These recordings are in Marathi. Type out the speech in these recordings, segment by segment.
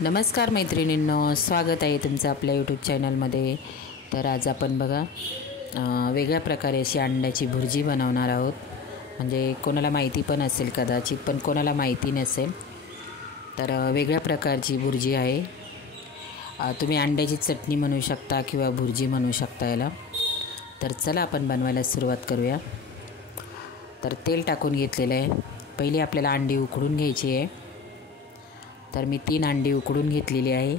नमस्कार मैत्रिणींनो, स्वागत आहे तुमचं आपल्या यूट्यूब चॅनलमध्ये। तर आज आपण बघा वेगळ्या प्रकारे अशी अंड्याची भुर्जी बनवणार आहोत। म्हणजे कोणाला माहिती पण असेल कदाचित, पण कोणाला माहिती नसेल तर वेगळ्या प्रकारची भुर्जी आहे। तुम्ही अंड्याची चटणी म्हणू शकता किंवा भुर्जी म्हणू शकता याला। तर चला आपण बनवायला सुरुवात करूया। तर तेल टाकून घेतलेलं आहे। पहिली आपल्याला अंडी उकडून घ्यायची आहे। तर मी 3 अंडी उकडून घेतलेली आहे।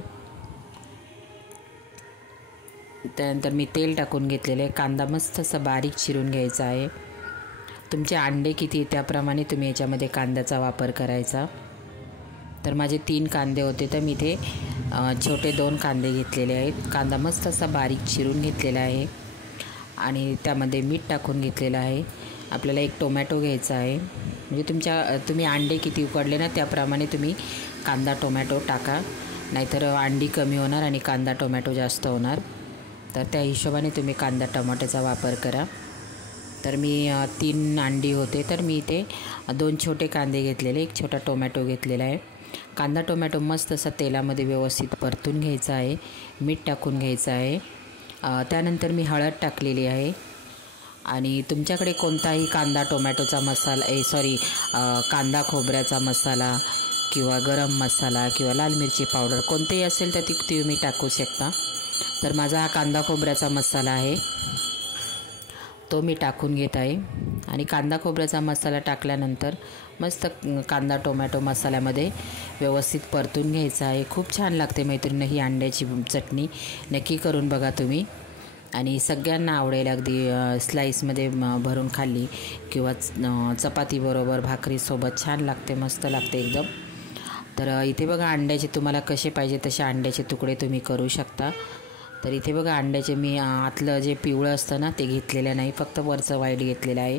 त्यानंतर मी तेल टाकून घेतलेले आहे। कांदा मस्त असा बारीक चिरून घ्यायचा आहे। तुमचे अंडे किती त्याप्रमाणे तुम्ही याच्यामध्ये कांद्याचा वापर करायचा। तर माझे 3 कांदे होते, तर मी इथे छोटे 2 कांदे घेतलेले आहेत। कांदा मस्त असा बारीक चिरून घेतलेला आहे आणि त्यामध्ये मीठ टाकून घेतलेलं आहे। आपल्याला 1 टोमॅटो घ्यायचा आहे। म्हणजे तुम्ही अंडे किती उकडले ना त्याप्रमाणे तुम्ही कांदा टोमॅटो टाका, नाहीतर अंडी कमी होणार आणि कांदा टोमॅटो जास्त होणार। तर त्या हिशोबाने तुम्ही कांदा टोमॅटोचा वापर करा। तर मी 3 अंडी होते, तर मी इथे 2 छोटे कांदे घेतलेले, 1 छोटा टोमॅटो घेतलेला आहे। कांदा टोमॅटो मस्त असा तेलामध्ये व्यवस्थित परतून घ्यायचा आहे। मीठ टाकून घ्यायचं आहे। त्यानंतर मी हळद टाकलेली आहे आणि तुमच्याकडे कोणताही कांदा टोमॅटोचा मसाला कांदा खोबऱ्याचा मसाला किंवा गरम मसाला किंवा लाल मिरची पावडर कोणतेही असेल तर ती तुम्ही टाकू शकता। तर माझा हा कांदा खोबऱ्याचा मसाला आहे, तो मी टाकून घेत आहे। आणि कांदा खोबऱ्याचा मसाला टाकल्यानंतर मस्त कांदा टोमॅटो मसाल्यामध्ये व्यवस्थित परतून घ्यायचा आहे। खूप छान लागते मैत्रिणी ही अंड्याची चटणी, नक्की करून बघा तुम्ही आणि सगळ्यांना आवडेल। अगदी स्लाईसमध्ये भरून खाल्ली किंवा चपातीबरोबर भाकरीसोबत छान लागते, मस्त लागते एकदम। तर इथे बघा अंड्याचे तुम्हाला कसे पाहिजे तसे अंड्याचे तुकडे तुम्ही करू शकता। तर इथे बघा अंड्याचे मी आतलं जे पिवळं असतं ना ते घेतलेलं नाही, फक्त वरचं व्हाईट घेतलेलं आहे।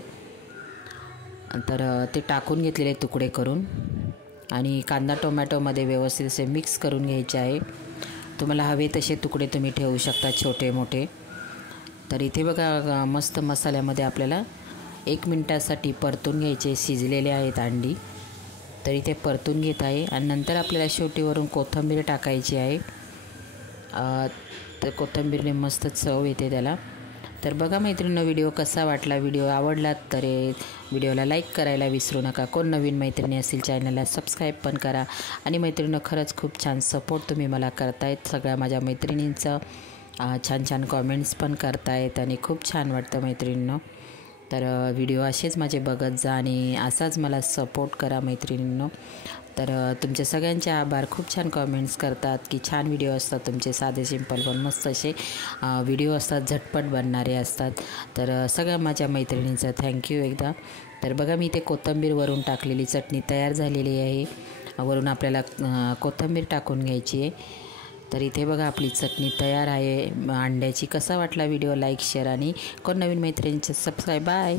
तर ते टाकून घेतलेले तुकडे करून आणि कांदा टोमॅटोमध्ये व्यवस्थित असे मिक्स करून घ्यायचे आहे। तुम्हाला हवे तसे तुकडे तुम्ही ठेवू शकता, छोटे मोठे। तर इथे बघा मस्त मसाल्यामध्ये आपल्याला 1 मिनिटासाठी परतून घ्यायचे, शिजलेले आहेत अंडी। तर इथे परतून घेत आहे आणि नंतर आपल्याला शेवटीवरून कोथिंबीर टाकायची आहे। तर कोथिंबीरने मस्त चव येते त्याला। तर बघा मैत्रिणींनो, व्हिडिओ कसा वाटला, व्हिडिओ आवडला तर व्हिडिओला लाईक करायला विसरू नका। कोण नवीन मैत्रिणी असेल चॅनलला सबस्क्राईब पण करा। आणि मैत्रिणींनो, खरंच खूप छान सपोर्ट तुम्ही मला करतायत। सगळ्या माझ्या मैत्रिणींचं छान छान कॉमेंट्स पण करतायत आणि खूप छान वाटतं मैत्रिणींनो। तर व्हिडिओ असेच माझे बघत जा आणि असाच मला सपोर्ट करा मैत्रिणींनो। तर तुमचे सगळ्यांचे आभार। खूप छान कॉमेंट्स करतात की छान व्हिडिओ असतात तुमचे, साधे सिंपल पण मस्त असे व्हिडिओ असतात, झटपट बनणारे असतात। तर सगळ्या माझ्या मैत्रिणींचं थँक्यू एकदा। तर बघा मी इथे कोथिंबीर वरून टाकलेली चटणी तयार झालेली आहे। वरून आपल्याला कोथिंबीर टाकून घ्यायची आहे। तर इथे बघा आपली चटणी तयार आहे अंड्याची। कसा वाटला व्हिडिओ, लाईक शेअर आणि कोण नवीन मैत्रिणींचं सबस्क्राईब। बाय।